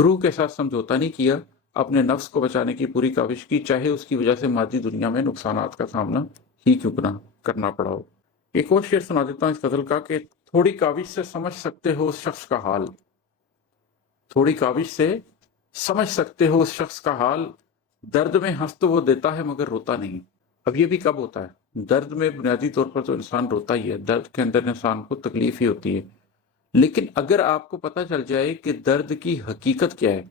रूह के साथ समझौता नहीं किया, अपने नफ्स को बचाने की पूरी काविश की, चाहे उसकी वजह से मादी दुनिया में नुकसानात का सामना ही क्यों ना करना पड़ा हो। एक और शेर सुना देता हूँ इस गज़ल का कि थोड़ी काविश से समझ सकते हो उस शख्स का हाल, थोड़ी काविश से समझ सकते हो उस शख्स का हाल, दर्द में हंस तो वो देता है मगर रोता नहीं। अब ये भी कब होता है? दर्द में बुनियादी तौर पर तो इंसान रोता ही है, दर्द के अंदर इंसान को तकलीफ ही होती है। लेकिन अगर आपको पता चल जाए कि दर्द की हकीकत क्या है,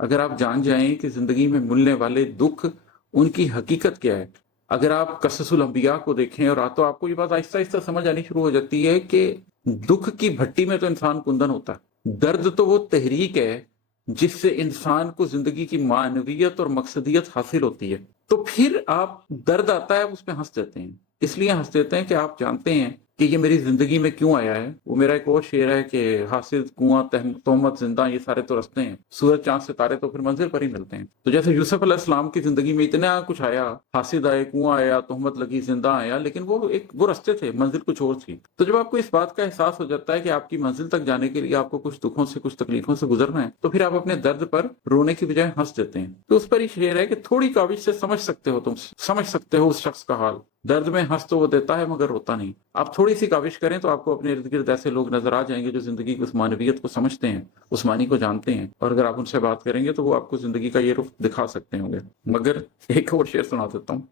अगर आप जान जाएं कि जिंदगी में मिलने वाले दुख उनकी हकीकत क्या है, अगर आप कससुल अंबिया को देखें और तो आपको ये बात आहिस्ता आहिस्ता समझ आनी शुरू हो जाती है कि दुख की भट्टी में तो इंसान कुंदन होता है, दर्द तो वो तहरीक है जिससे इंसान को जिंदगी की मानवियत और मकसदियत हासिल होती है। तो फिर आप दर्द आता है उस पर हंस देते हैं, इसलिए हंस देते हैं कि आप जानते हैं कि ये मेरी जिंदगी में क्यों आया है। वो मेरा एक और शेर है कि हासिल कुआं तोहमत जिंदा ये सारे तो रस्ते हैं, सूरज चांद सितारे तो फिर मंजिल पर ही मिलते हैं। तो जैसे यूसुफ अलैहिस्सलाम की जिंदगी में इतना कुछ आया, हासिद आए, कुआं आया, तोहमत लगी, जिंदा आया, लेकिन वो रास्ते थे, मंजिल कुछ और थी। तो जब आपको इस बात का एहसास हो जाता है कि आपकी मंजिल तक जाने के लिए आपको कुछ दुखों से कुछ तकलीफों से गुजरना है, तो फिर आप अपने दर्द पर रोने की बजाय हंस देते हैं। तो उस पर ही शेर है कि थोड़ी काविश से समझ सकते हो, तुम समझ सकते हो उस शख्स का हाल, दर्द में हंस तो वो देता है मगर रोता नहीं। आप थोड़ी सी काविश करें तो आपको अपने इर्द गिर्द ऐसे लोग नजर आ जाएंगे जो जिंदगी की उस मानवियत को समझते हैं, उस मानी को जानते हैं, और अगर आप उनसे बात करेंगे तो वो आपको जिंदगी का ये रुख दिखा सकते होंगे। मगर एक और शेर सुना देता हूँ।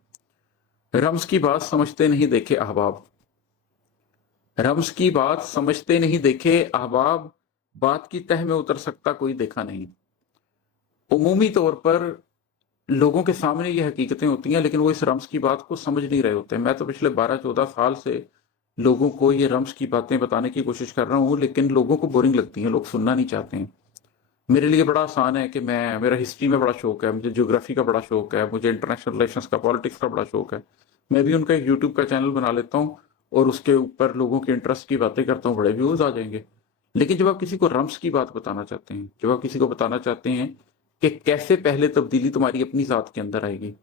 रम्स की बात समझते नहीं देखे अहबाब, रम्स की बात समझते नहीं देखे अहबाब, बात की तह में उतर सकता कोई देखा नहीं। उमूमी तौर पर लोगों के सामने ये हकीकतें होती हैं, लेकिन वो इस रम्स की बात को समझ नहीं रहे होते। मैं तो पिछले 12-14 साल से लोगों को ये रम्स की बातें बताने की कोशिश कर रहा हूँ, लेकिन लोगों को बोरिंग लगती हैं, लोग सुनना नहीं चाहते हैं। मेरे लिए बड़ा आसान है कि मेरा हिस्ट्री में बड़ा शौक है, मुझे ज्योग्राफी का बड़ा शौक है, मुझे इंटरनेशनल रिलेशंस का, पॉलिटिक्स का बड़ा शौक है। मैं भी उनका एक यूट्यूब का चैनल बना लेता हूँ और उसके ऊपर लोगों के इंटरेस्ट की बातें करता हूँ, बड़े व्यूज आ जाएंगे। लेकिन जब आप किसी को रम्स की बात बताना चाहते हैं, जब आप किसी को बताना चाहते हैं कि कैसे पहले तब्दीली तुम्हारी अपनी ज़ात के अंदर आएगी,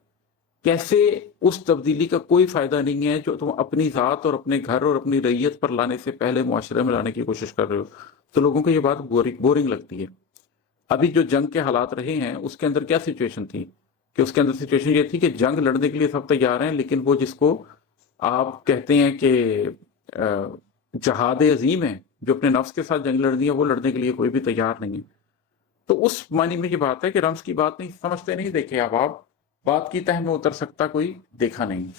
कैसे उस तब्दीली का कोई फायदा नहीं है जो तुम अपनी ज़ात और अपने घर और अपनी रैयत पर लाने से पहले मुआशरे में लाने की कोशिश कर रहे हो, तो लोगों को ये बात बोरिंग लगती है। अभी जो जंग के हालात रहे हैं उसके अंदर क्या सिचुएशन थी, कि उसके अंदर सिचुएशन ये थी कि जंग लड़ने के लिए सब तैयार हैं, लेकिन वो जिसको आप कहते हैं कि जहाद अजीम है, जो अपने नफ्स के साथ जंग लड़नी है, वो लड़ने के लिए कोई भी तैयार नहीं है। तो उस मानी में ये बात है कि रम्स की बात नहीं समझते नहीं देखे अब आप, बात की तह में उतर सकता कोई देखा नहीं।